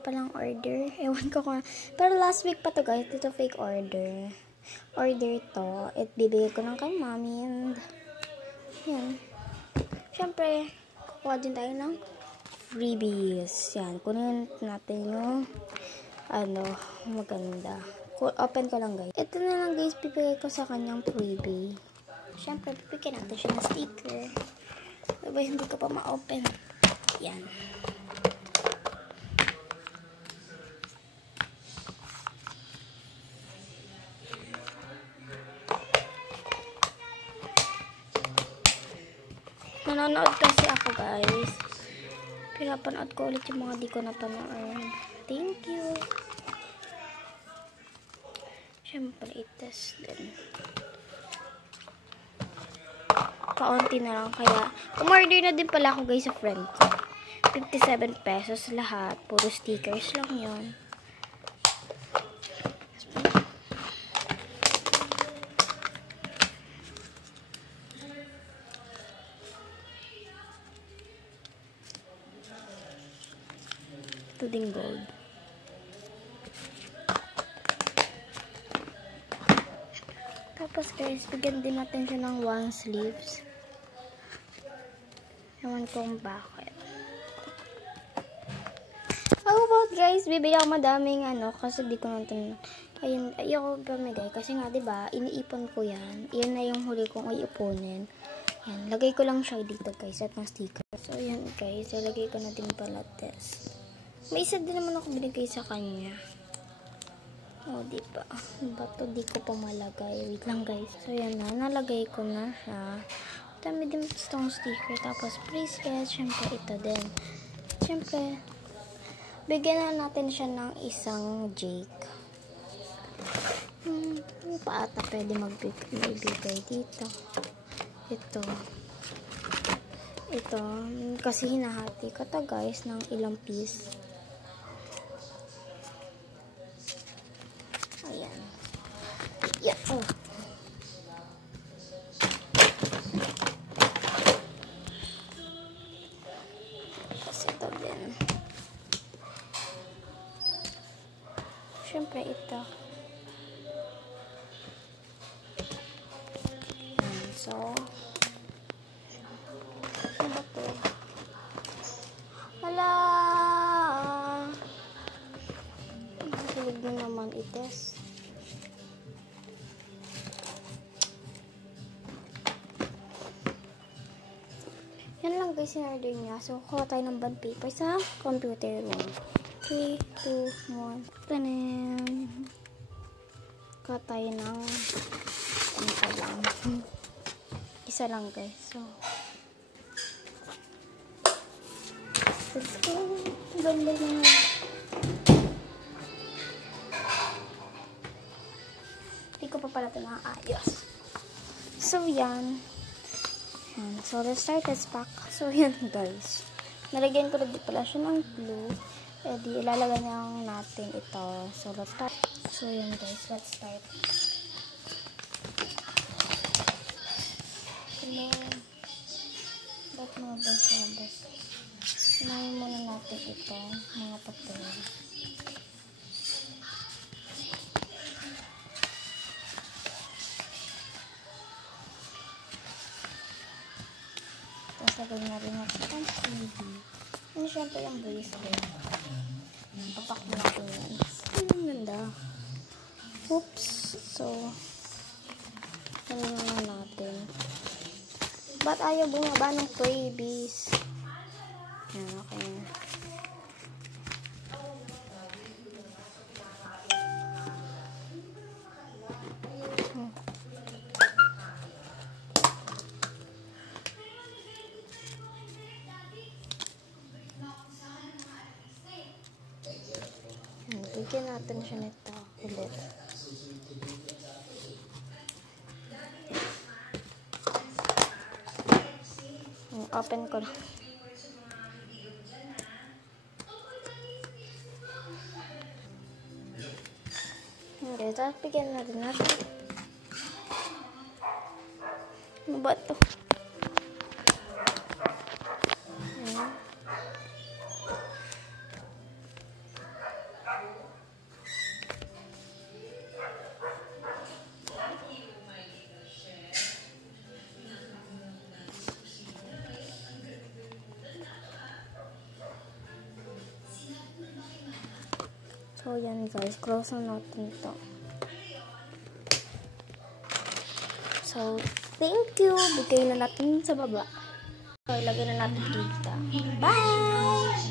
palang order. Ewan ko kung... Pero last week pa to guys. Ito fake order. Order to. At bibigay ko lang kay mami. And yan. Siyempre, kukuha din tayo ng freebies. Yan. Kunin natin yung maganda. Open ko lang guys. Ito na lang guys. Bibigay ko sa kanyang freebie. Siyempre, bibigyan natin siya ng sticker. Diba, hindi ko pa ma-open. Yan. Nanonood kasi ako guys. Pinapanood ko ulit yung mga di ko napanood. Thank you. Siyempre, i-test din. Kaunti na lang. Kaya, umorder na din pala ako guys sa friend ko. 57 pesos lahat. Puro stickers lang yun. Ito din gold. Tapos guys, bigyan din natin siya ng one sleeves. Ewan kong bakit. How about guys, bibili ako madaming kasi di ko natin ayun, ayoko pamigay kasi nga 'di ba, iniipon ko 'yan. Iyan na yung huli kong iipunin. Yan, lagay ko lang siya dito guys at ng sticker. So yan guys, lagay ko na din pala test. May isa din naman ako binigay sa kanya. Oh, di ba? Bato di ko pa malagay. Wait lang guys. So yan na, nalagay ko na siya. Dami din itong sticker. Tapos bracelet. Siyempre ito din. Siyempre, bigyan na natin siya ng isang Jake. Paata pwede magbigay dito. Ito. Kasi hinahati ko to guys ng ilang piece. Ayan. Yeah. Oh. Kasi ito din. Siyempre ito. Ayan. So, ano ba ito? Hala! Huwag na naman ites. Yan lang guys yung order niya. So, kuha tayo ng bond paper sa computer room. 3, 2, 1. Tanan! Kuha tayo ng isa lang guys. So, let's go. Ganda na. Hindi ko pa pala ito nakaayos. So, yan. So, let's start this pack. So, yan guys. Nalagyan ko na din pala siya ng glue. E di, ilalagay na natin ito. So, let's start. So, yan guys. Let's start. Hello. Ba't mga bas-bas? Sinayin muna natin ito. Mga papel. Lagay na rin natin ang TV. Ano syempre yung bracelet. Papak na natin yan. Ang ganda. Oops. So, ano naman natin. Ba't ayaw bumaba ng freebies? Yan, okay na. Bigyan natin siya nito ulit. Open ko lang. Okay, tapos bigyan natin natin. Ano ba ito? So, yan guys. Close na natin to. So, thank you. Bigay na natin sa baba. So, ilagay na natin dito. Bye!